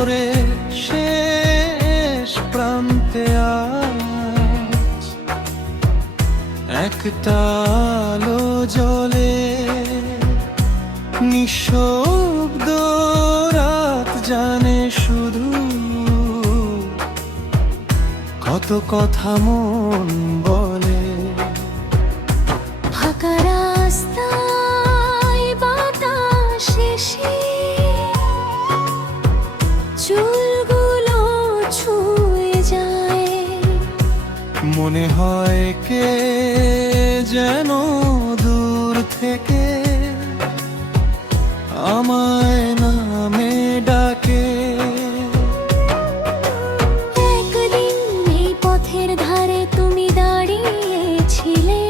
শহরে শেষ প্রান্তে আজ একটা আলো জ্বলে, নিঃশব্দ রাত জানে শুধু কত কথা মন বলে। ফাঁকা রাস্তায় বাতাস এসে চুলগুলো ছুঁয়ে যায়, মনে হয় কে যেন দূর থেকে আমায় নামে ডাকে। একদিন এই পথের ধারে তুমি দাঁড়িয়েছিলে,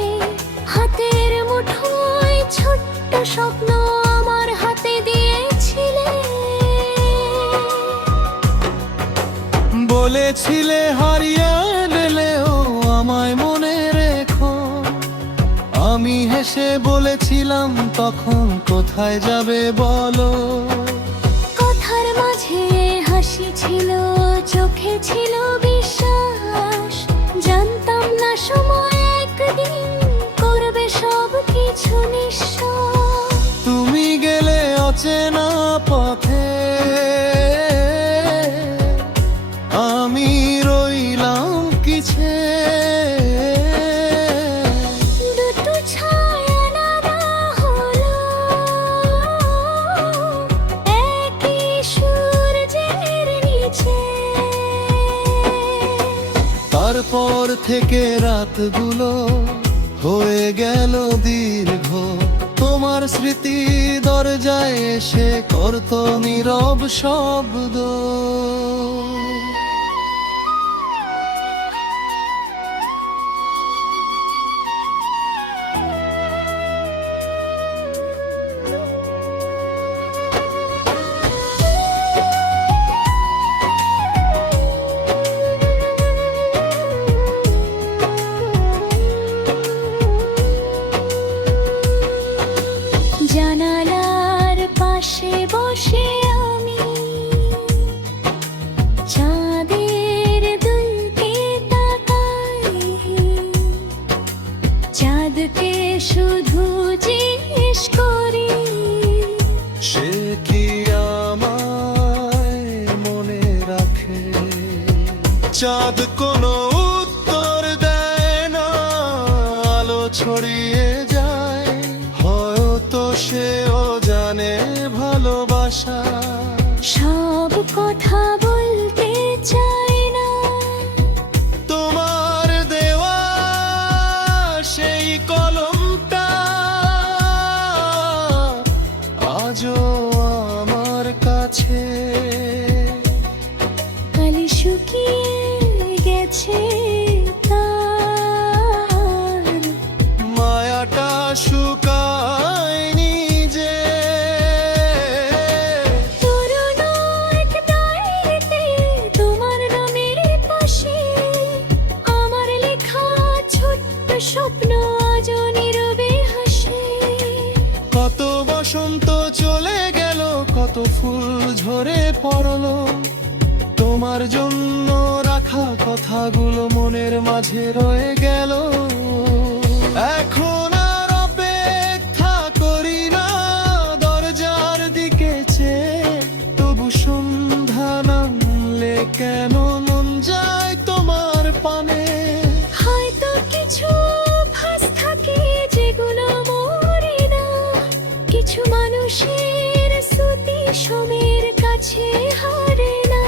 হাতের মুঠোয় ছোট্ট স্বপ্ন আমার হাতে দিয়েছিলে। বলেছিলে হারিয়ে গেলেও আমায় মনে রেখো, আমি হেসে বলেছিলাম তখন কোথায় যাবে বলো। কথার মাঝে হাসি ছিল, চোখে ছিল বিশ্বাস, জানতাম না সময় একদিন করবে সব কিছু নিঃশ্বাস। তুমি গেলে অচেনা পথে, আমি রইলাম কিছে। দুটো ছায়া নাড়া হলো একই সূর্যের নিচে। তারপর থেকে রাতগুলো হয়ে গেল দীর্ঘ, তোমার স্মৃতি দরজায় এসে করত নীরব শব্দ। জানালার পাশে বসে আমি চাঁদের দুলকে তাকাই, চাঁদকে শুধু জিজ্ঞেস করি সে কি আমায় মনে রাখে। চাঁদ কোনো উত্তর দেয় না, আলো ছড়িয়ে যায়, হয়তো সেও জানে ভালোবাসা। সব কথা বলতে চাই না, তোমার দেওয়া সেই কলমটা আজও আমার কাছে। কালি শুকিয়ে গেছে তার, মায়াটা শুকায়নি যে। পুরনো এক ডায়েরিতে তোমার নামের পাশে আমার লেখা ছোট্ট স্বপ্ন আজও নীরবে হাসে। কত বসন্ত চলে গেল, কত ফুল ঝরে পড়লো, তোমার জন্য রাখা কথাগুলো মনের মাঝে রয়ে গেল। এখন আর অপেক্ষা করি না দরজার দিকে চেয়ে, তবু সন্ধ্যা নামলে কেন মন যায় তোমার পানে। হয়তো কিছু ভাস থাকে যেগুলো মরে না, কিছু মানুষের স্মৃতি সময়ের কাছে হারে না।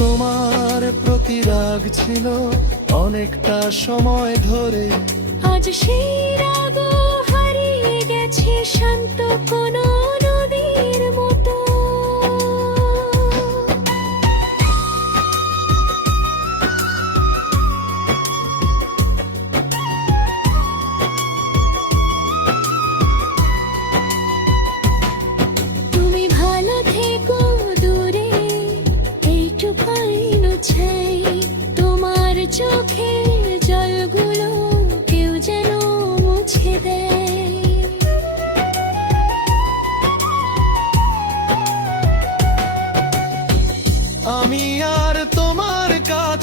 তোমার প্রতি রাগ ছিল অনেকটা সময় ধরে, আজ সেই রাগ হারিয়ে গেছে শান্ত কোনো নদীর মতো। তুমি ভালো থেকো দূরে, এইটুকাই চাই, তোমার চোখে জলগুলো কেউ যেন মুছে দেয়।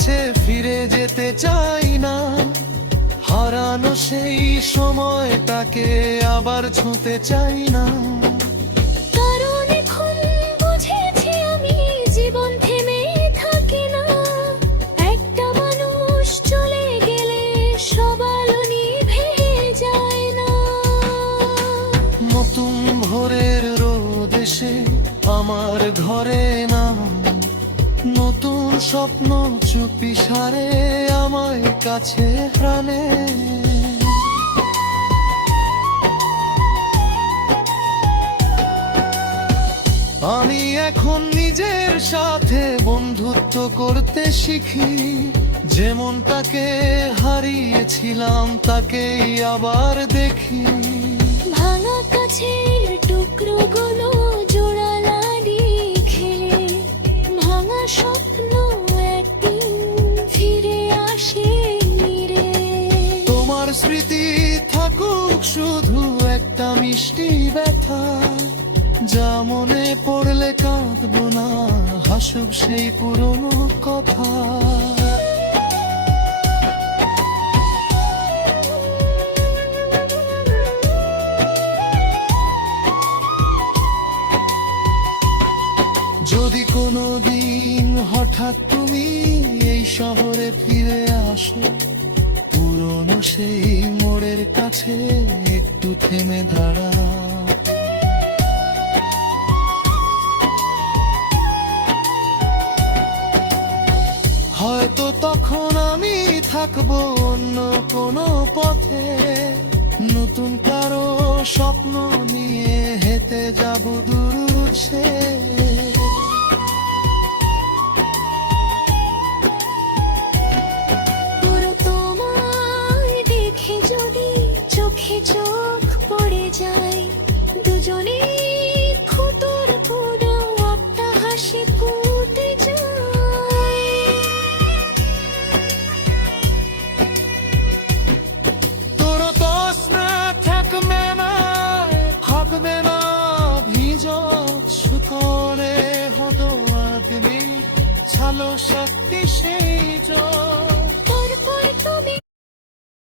কাছে ফিরে যেতে চাই না, হারানো সেই সময়টাকে আবার ছুঁতে চাই না। কারণ এখন বুঝেছি আমি জীবন থেমে থাকে না, একটা মানুষ চলে গেলে সব আলো নিভে যায় না। নতুন ভোরের রোদ এসে আমার ঘরে না, নতুন স্বপ্ন চুপি সারে আমায় কাছে প্রাণে। আমি এখন নিজের সাথে বন্ধুত্ব করতে শিখি, যেমন তাকে হারিয়েছিলাম তাকেই আবার দেখি। ভাঙা কাছের টুকরোগুলো জোড়া লিখে, ভাঙা স্বপ্ন একদিন ফিরে আসে রে। তোমার স্মৃতি থাকুক শুধু একটা মিষ্টি ব্যথা, যা মনে পড়লে কাঁদবো না, হাসুক সেই পুরনো কথা। যদি কোনো দিন হঠাৎ তুমি এই শহরে ফিরে আসো, পুরনো সেই মোড়ের কাছে একটু থেমে দাঁড়া। হয়তো তখন আমি থাকবো অন্য কোনো পথে, নতুন কারো স্বপ্ন নিয়ে হেঁটে যাব দূর সে। পুরো তোমায় দেখে যদি চোখে চোখ পড়ে যায়, দুজনে ফুটোর ফুটো একটা হাসি ফুটে যায়। তোর তসনা থাকবে না, থাকবে না ভিজক সুতরে হতো আদমি, ছালো শক্তি সেই জল।